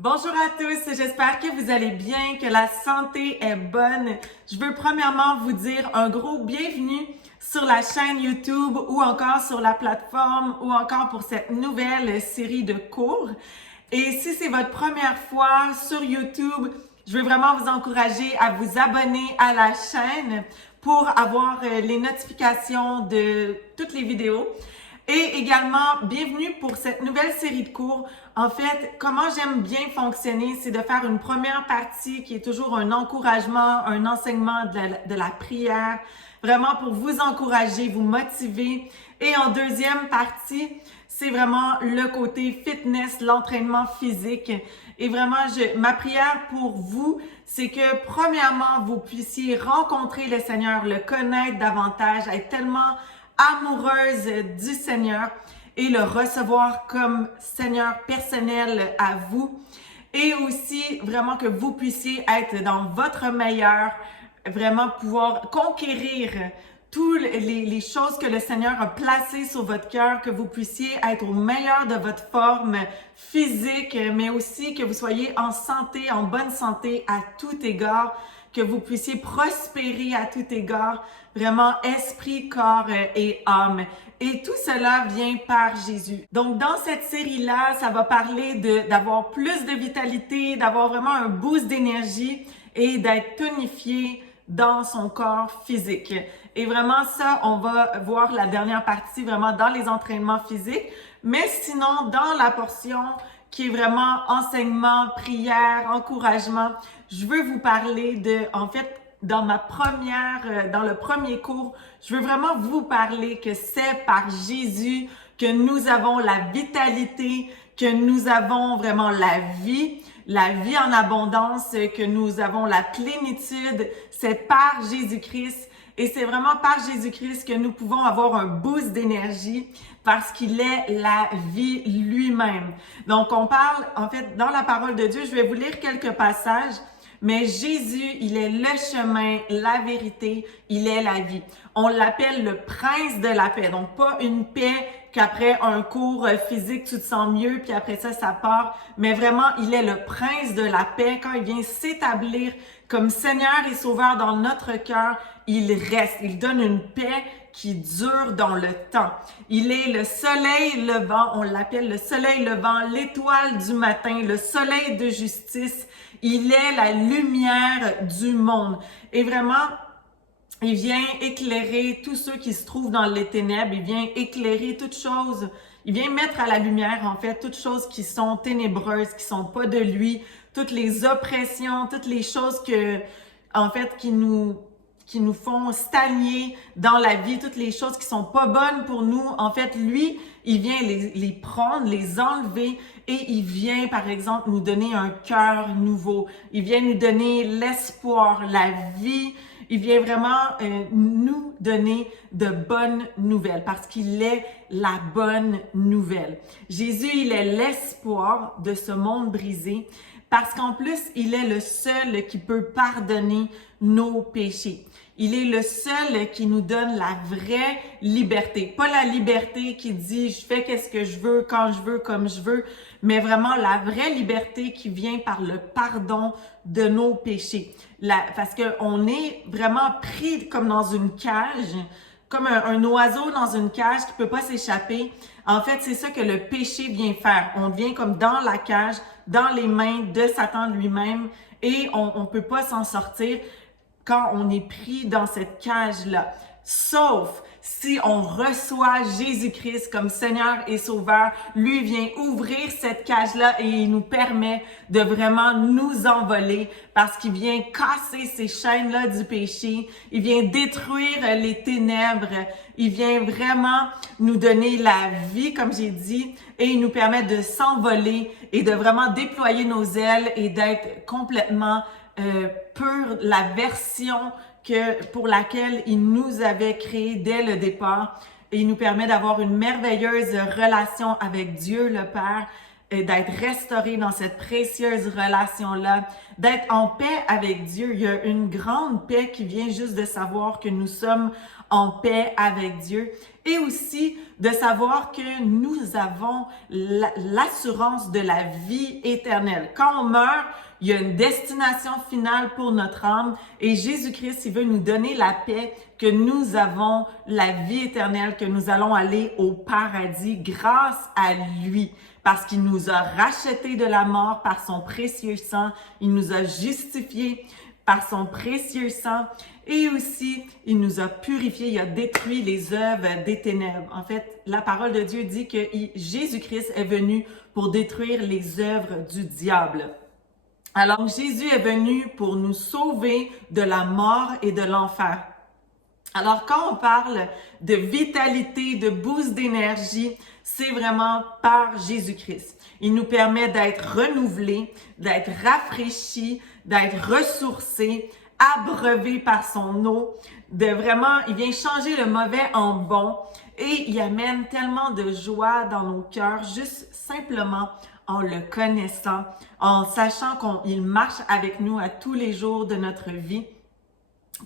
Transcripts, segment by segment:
Bonjour à tous, j'espère que vous allez bien, que la santé est bonne. Je veux premièrement vous dire un gros bienvenue sur la chaîne YouTube ou encore sur la plateforme ou encore pour cette nouvelle série de cours. Et si c'est votre première fois sur YouTube, je veux vraiment vous encourager à vous abonner à la chaîne pour avoir les notifications de toutes les vidéos. Et également, bienvenue pour cette nouvelle série de cours. En fait, comment j'aime bien fonctionner, c'est de faire une première partie qui est toujours un encouragement, un enseignement de la prière, vraiment pour vous encourager, vous motiver. Et en deuxième partie, c'est vraiment le côté fitness, l'entraînement physique. Et vraiment, ma prière pour vous, c'est que premièrement, vous puissiez rencontrer le Seigneur, le connaître davantage, être tellement amoureuse du Seigneur et le recevoir comme Seigneur personnel à vous. Et aussi vraiment que vous puissiez être dans votre meilleur, vraiment pouvoir conquérir toutes les choses que le Seigneur a placées sur votre cœur, que vous puissiez être au meilleur de votre forme physique, mais aussi que vous soyez en santé, en bonne santé à tout égard, que vous puissiez prospérer à tout égard, vraiment esprit, corps et âme. Et tout cela vient par Jésus. Donc, dans cette série-là, ça va parler d'avoir plus de vitalité, d'avoir vraiment un boost d'énergie et d'être tonifié dans son corps physique. Et vraiment ça, on va voir la dernière partie vraiment dans les entraînements physiques. Mais sinon, dans la portion qui est vraiment enseignement, prière, encouragement, je veux vous parler en fait, dans le premier cours, je veux vraiment vous parler que c'est par Jésus que nous avons la vitalité, que nous avons vraiment la vie en abondance, que nous avons la plénitude. C'est par Jésus-Christ. Et c'est vraiment par Jésus-Christ que nous pouvons avoir un boost d'énergie parce qu'il est la vie lui-même. Donc, on parle, en fait, dans la parole de Dieu, je vais vous lire quelques passages, mais Jésus, il est le chemin, la vérité, il est la vie. On l'appelle le prince de la paix. Donc, pas une paix qu'après un cours physique, tu te sens mieux, puis après ça part. Mais vraiment, il est le prince de la paix. Quand il vient s'établir comme Seigneur et Sauveur dans notre cœur, il reste. Il donne une paix qui dure dans le temps. Il est le soleil levant, on l'appelle le soleil levant, l'étoile du matin, le soleil de justice. Il est la lumière du monde. Et vraiment, il vient éclairer tous ceux qui se trouvent dans les ténèbres. Il vient éclairer toutes choses. Il vient mettre à la lumière, en fait, toutes choses qui sont ténébreuses, qui sont pas de lui, toutes les oppressions, toutes les choses qui nous font stagner dans la vie, toutes les choses qui sont pas bonnes pour nous. En fait, lui, il vient les prendre, les enlever et il vient, par exemple, nous donner un cœur nouveau. Il vient nous donner l'espoir, la vie. Il vient vraiment nous donner de bonnes nouvelles parce qu'il est la bonne nouvelle. Jésus, il est l'espoir de ce monde brisé parce qu'en plus, il est le seul qui peut pardonner nos péchés. Il est le seul qui nous donne la vraie liberté. Pas la liberté qui dit « je fais qu'est-ce que je veux, quand je veux, comme je veux », mais vraiment la vraie liberté qui vient par le pardon de nos péchés. Parce qu'on est vraiment pris comme dans une cage, comme un oiseau dans une cage qui peut pas s'échapper. En fait, c'est ça que le péché vient faire. On devient comme dans la cage, dans les mains de Satan lui-même et on peut pas s'en sortir quand on est pris dans cette cage-là. Sauf si on reçoit Jésus-Christ comme Seigneur et Sauveur, lui vient ouvrir cette cage-là et il nous permet de vraiment nous envoler parce qu'il vient casser ces chaînes-là du péché, il vient détruire les ténèbres, il vient vraiment nous donner la vie, comme j'ai dit, et il nous permet de s'envoler et de vraiment déployer nos ailes et d'être complètement pur, la version pour laquelle il nous avait créé dès le départ. Et il nous permet d'avoir une merveilleuse relation avec Dieu le Père, et d'être restauré dans cette précieuse relation-là, d'être en paix avec Dieu. Il y a une grande paix qui vient juste de savoir que nous sommes en paix avec Dieu. et aussi de savoir que nous avons l'assurance de la vie éternelle. Quand on meurt, il y a une destination finale pour notre âme et Jésus-Christ, il veut nous donner la paix, que nous avons la vie éternelle, que nous allons aller au paradis grâce à lui. Parce qu'il nous a rachetés de la mort par son précieux sang, il nous a justifiés par son précieux sang et aussi il nous a purifiés, il a détruit les œuvres des ténèbres. En fait, la parole de Dieu dit que Jésus-Christ est venu pour détruire les œuvres du diable. Alors Jésus est venu pour nous sauver de la mort et de l'enfer. Alors, quand on parle de vitalité, de boost d'énergie, c'est vraiment par Jésus-Christ. Il nous permet d'être renouvelés, d'être rafraîchis, d'être ressourcés, abreuvés par son eau, il vient changer le mauvais en bon et il amène tellement de joie dans nos cœurs, juste simplement en le connaissant, en sachant qu'il marche avec nous à tous les jours de notre vie,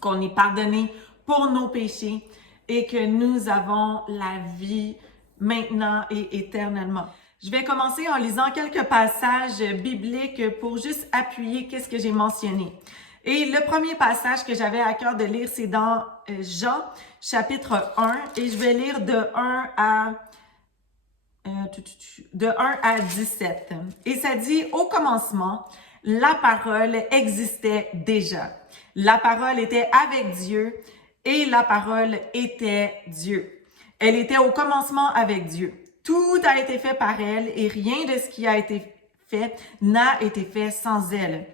qu'on est pardonné pour nos péchés et que nous avons la vie maintenant et éternellement. Je vais commencer en lisant quelques passages bibliques pour juste appuyer qu'est-ce que j'ai mentionné. Et le premier passage que j'avais à cœur de lire, c'est dans Jean, chapitre 1, et je vais lire de 1 à 17. Et ça dit, au commencement, la parole existait déjà. La parole était avec Dieu et la parole était Dieu. Elle était au commencement avec Dieu. Tout a été fait par elle et rien de ce qui a été fait n'a été fait sans elle.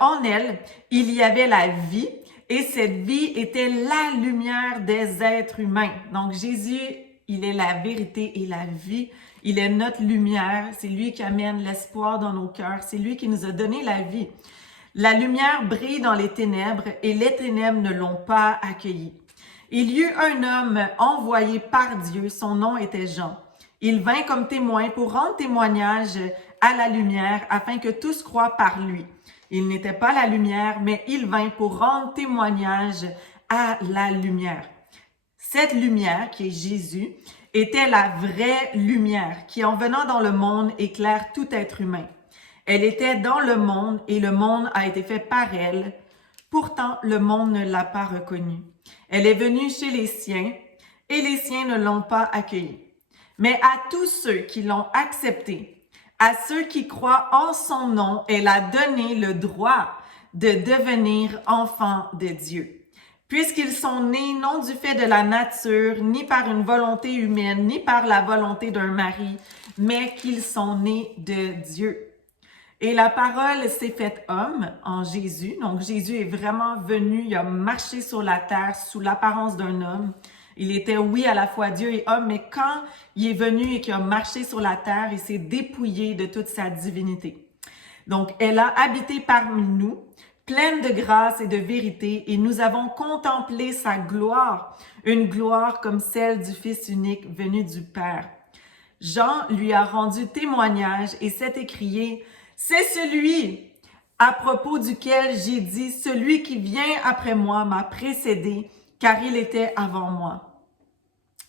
En elle, il y avait la vie et cette vie était la lumière des êtres humains. Donc Jésus, il est la vérité et la vie. Il est notre lumière. C'est lui qui amène l'espoir dans nos cœurs. C'est lui qui nous a donné la vie. La lumière brille dans les ténèbres et les ténèbres ne l'ont pas accueillie. Il y eut un homme envoyé par Dieu, son nom était Jean. Il vint comme témoin pour rendre témoignage à la lumière afin que tous croient par lui. Il n'était pas la lumière, mais il vint pour rendre témoignage à la lumière. Cette lumière, qui est Jésus, était la vraie lumière qui, en venant dans le monde, éclaire tout être humain. Elle était dans le monde et le monde a été fait par elle. Pourtant, le monde ne l'a pas reconnue. Elle est venue chez les siens et les siens ne l'ont pas accueillie. Mais à tous ceux qui l'ont acceptée, à ceux qui croient en son nom, elle a donné le droit de devenir enfants de Dieu. Puisqu'ils sont nés non du fait de la nature, ni par une volonté humaine, ni par la volonté d'un mari, mais qu'ils sont nés de Dieu. Et la parole s'est faite homme en Jésus. Donc, Jésus est vraiment venu, il a marché sur la terre sous l'apparence d'un homme. Il était, oui, à la fois Dieu et homme, mais quand il est venu et qu'il a marché sur la terre, il s'est dépouillé de toute sa divinité. Donc, elle a habité parmi nous, pleine de grâce et de vérité, et nous avons contemplé sa gloire, une gloire comme celle du Fils unique venu du Père. Jean lui a rendu témoignage et s'est écrié: c'est celui à propos duquel j'ai dit, celui qui vient après moi m'a précédé, car il était avant moi.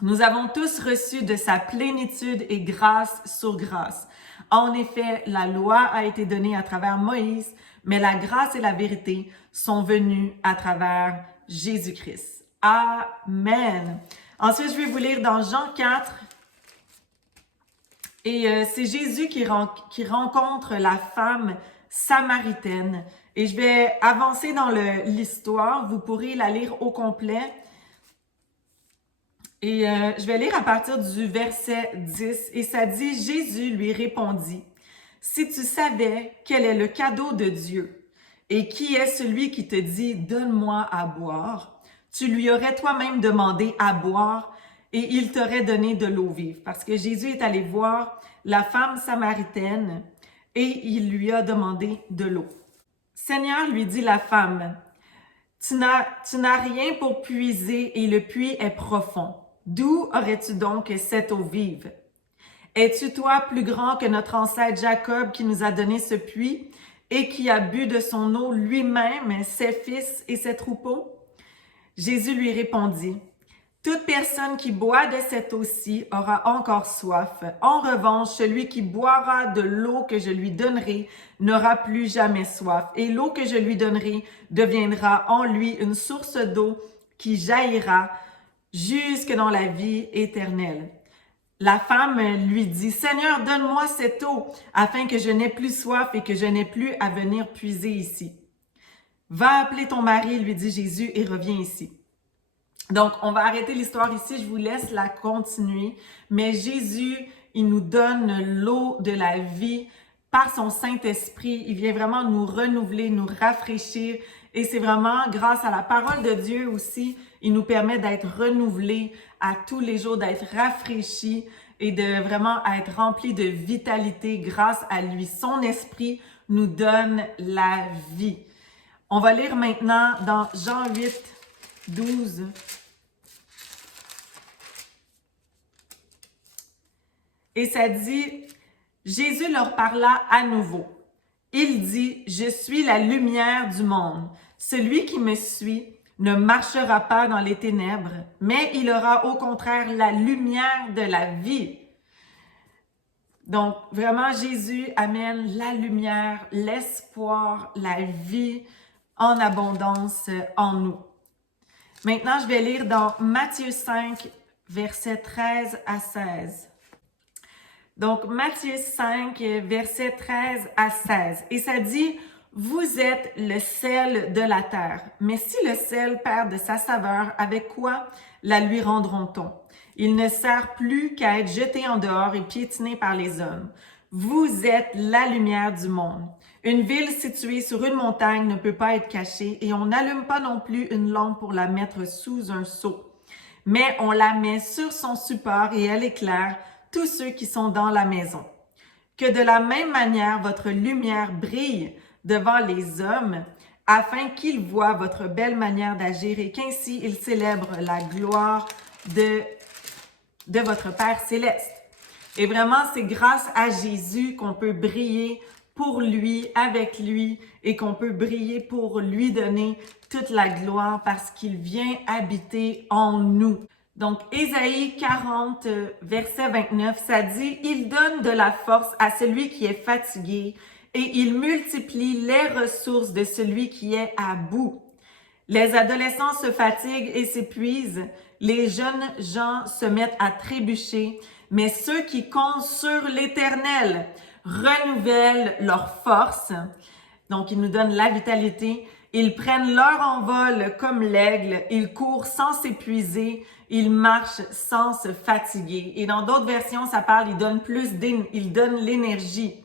Nous avons tous reçu de sa plénitude et grâce sur grâce. En effet, la loi a été donnée à travers Moïse, mais la grâce et la vérité sont venues à travers Jésus-Christ. Amen. Ensuite, je vais vous lire dans Jean 4. Et c'est Jésus qui rencontre la femme samaritaine. Et je vais avancer dans l'histoire. Vous pourrez la lire au complet. Et je vais lire à partir du verset 10. Et ça dit, Jésus lui répondit, « Si tu savais quel est le cadeau de Dieu et qui est celui qui te dit, donne-moi à boire, tu lui aurais toi-même demandé à boire et il t'aurait donné de l'eau vive. » Parce que Jésus est allé voir la femme samaritaine et il lui a demandé de l'eau. « Seigneur, lui dit la femme, tu n'as rien pour puiser et le puits est profond. D'où aurais-tu donc cette eau vive? Es-tu toi plus grand que notre ancêtre Jacob qui nous a donné ce puits et qui a bu de son eau lui-même, ses fils et ses troupeaux? » Jésus lui répondit, Toute personne qui boit de cette eau-ci aura encore soif. En revanche, celui qui boira de l'eau que je lui donnerai n'aura plus jamais soif. Et l'eau que je lui donnerai deviendra en lui une source d'eau qui jaillira jusque dans la vie éternelle. La femme lui dit, Seigneur, donne-moi cette eau afin que je n'aie plus soif et que je n'ai plus à venir puiser ici. Va appeler ton mari, lui dit Jésus, et reviens ici. Donc, on va arrêter l'histoire ici, je vous laisse la continuer. Mais Jésus, il nous donne l'eau de la vie par son Saint-Esprit. Il vient vraiment nous renouveler, nous rafraîchir. Et c'est vraiment grâce à la parole de Dieu aussi, il nous permet d'être renouvelés à tous les jours, d'être rafraîchis et de vraiment être remplis de vitalité grâce à lui. Son esprit nous donne la vie. On va lire maintenant dans Jean 8, 12. Et ça dit, Jésus leur parla à nouveau. Il dit, je suis la lumière du monde. Celui qui me suit ne marchera pas dans les ténèbres, mais il aura au contraire la lumière de la vie. Donc, vraiment, Jésus amène la lumière, l'espoir, la vie en abondance en nous. Maintenant, je vais lire dans Matthieu 5, versets 13 à 16. Donc, Matthieu 5, versets 13 à 16. Et ça dit, « Vous êtes le sel de la terre. Mais si le sel perd de sa saveur, avec quoi la lui rendront-on? Il ne sert plus qu'à être jeté en dehors et piétiné par les hommes. Vous êtes la lumière du monde. Une ville située sur une montagne ne peut pas être cachée et on n'allume pas non plus une lampe pour la mettre sous un seau. Mais on la met sur son support et elle éclaire tous ceux qui sont dans la maison. Que de la même manière, votre lumière brille devant les hommes, afin qu'ils voient votre belle manière d'agir et qu'ainsi ils célèbrent la gloire de votre Père céleste. Et vraiment, c'est grâce à Jésus qu'on peut briller pour lui, avec lui, et qu'on peut briller pour lui donner toute la gloire parce qu'il vient habiter en nous. Donc, Ésaïe 40, verset 29, ça dit « Il donne de la force à celui qui est fatigué et il multiplie les ressources de celui qui est à bout. Les adolescents se fatiguent et s'épuisent, les jeunes gens se mettent à trébucher, mais ceux qui comptent sur l'Éternel renouvellent leur force. » Donc, il nous donne la vitalité. Ils prennent leur envol comme l'aigle, ils courent sans s'épuiser, ils marchent sans se fatiguer. Et dans d'autres versions, ça parle, il donne l'énergie.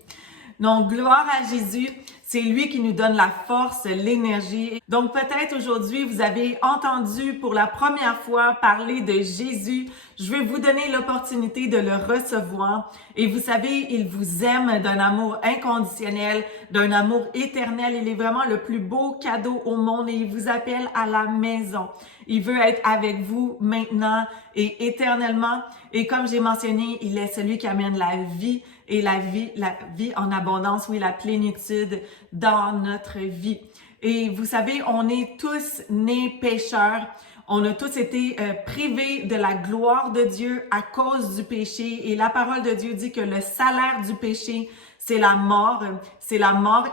Donc, gloire à Jésus, c'est lui qui nous donne la force, l'énergie. Donc, peut-être aujourd'hui, vous avez entendu pour la première fois parler de Jésus. Je vais vous donner l'opportunité de le recevoir. Et vous savez, il vous aime d'un amour inconditionnel, d'un amour éternel. Il est vraiment le plus beau cadeau au monde et il vous appelle à la maison. Il veut être avec vous maintenant et éternellement. Et comme j'ai mentionné, il est celui qui amène la vie et la vie en abondance, oui, la plénitude dans notre vie. Et vous savez, on est tous nés pécheurs. On a tous été privés de la gloire de Dieu à cause du péché. Et la parole de Dieu dit que le salaire du péché, c'est la mort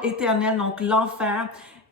éternelle, donc l'enfer.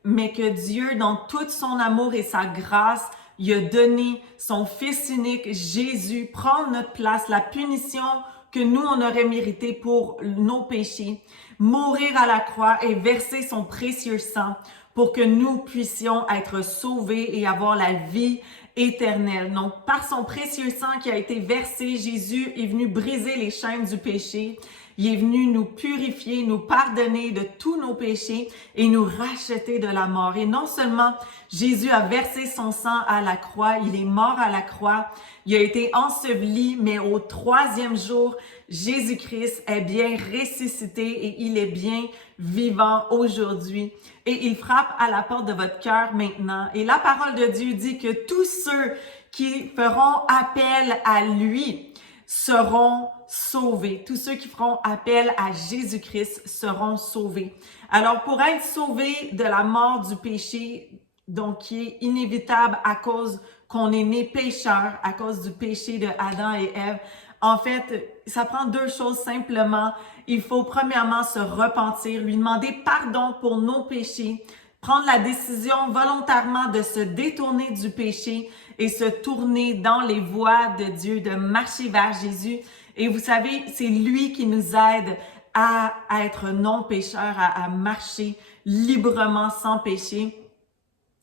Mais que Dieu, dans tout son amour et sa grâce, il a donné son Fils unique, Jésus, prendre notre place, la punition que nous, on aurait mérité pour nos péchés, mourir à la croix et verser son précieux sang pour que nous puissions être sauvés et avoir la vie éternelle. Donc, par son précieux sang qui a été versé, Jésus est venu briser les chaînes du péché. Il est venu nous purifier, nous pardonner de tous nos péchés et nous racheter de la mort. Et non seulement Jésus a versé son sang à la croix, il est mort à la croix, il a été enseveli, mais au 3e jour, Jésus-Christ est bien ressuscité et il est bien vivant aujourd'hui. Et il frappe à la porte de votre cœur maintenant. Et la parole de Dieu dit que tous ceux qui feront appel à lui seront sauvés. Tous ceux qui feront appel à Jésus-Christ seront sauvés. Alors, pour être sauvés de la mort du péché, donc qui est inévitable à cause qu'on est né pécheur à cause du péché de Adam et Ève. En fait, ça prend deux choses simplement. Il faut premièrement se repentir, lui demander pardon pour nos péchés, prendre la décision volontairement de se détourner du péché et se tourner dans les voies de Dieu, de marcher vers Jésus. Et vous savez, c'est lui qui nous aide à être non pécheurs, à marcher librement sans péché.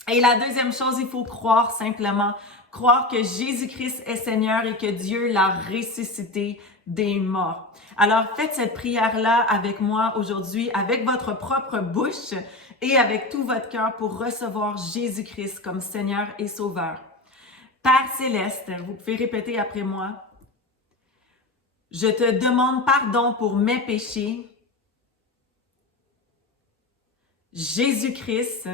Et la deuxième chose, il faut croire simplement, croire que Jésus-Christ est Seigneur et que Dieu l'a ressuscité des morts. Alors faites cette prière-là avec moi aujourd'hui, avec votre propre bouche et avec tout votre cœur pour recevoir Jésus-Christ comme Seigneur et Sauveur. Père céleste, vous pouvez répéter après moi. Je te demande pardon pour mes péchés. Jésus-Christ,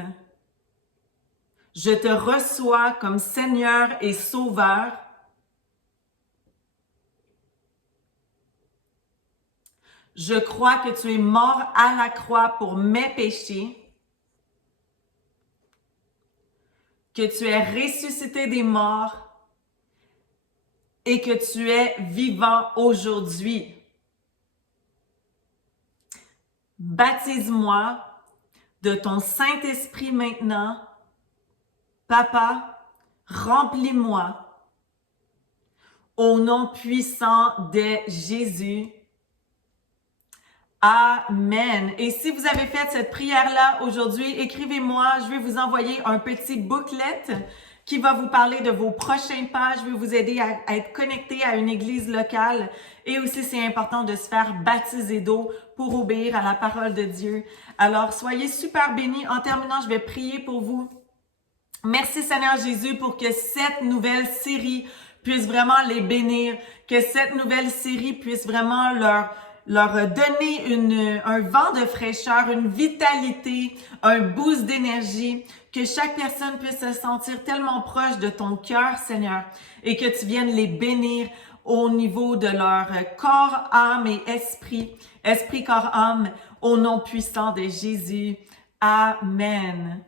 je te reçois comme Seigneur et Sauveur. Je crois que tu es mort à la croix pour mes péchés, que tu es ressuscité des morts et que tu es vivant aujourd'hui. Baptise-moi de ton Saint-Esprit maintenant. Papa, remplis-moi au nom puissant de Jésus. Amen. Et si vous avez fait cette prière-là aujourd'hui, écrivez-moi. Je vais vous envoyer un petit booklet qui va vous parler de vos prochains pas. Je vais vous aider à être connecté à une église locale. Et aussi, c'est important de se faire baptiser d'eau pour obéir à la parole de Dieu. Alors, soyez super bénis. En terminant, je vais prier pour vous. Merci Seigneur Jésus pour que cette nouvelle série puisse vraiment les bénir, que cette nouvelle série puisse vraiment leur donner un vent de fraîcheur, une vitalité, un boost d'énergie, que chaque personne puisse se sentir tellement proche de ton cœur, Seigneur, et que tu viennes les bénir au niveau de leur corps, âme et esprit, corps, âme, au nom puissant de Jésus. Amen.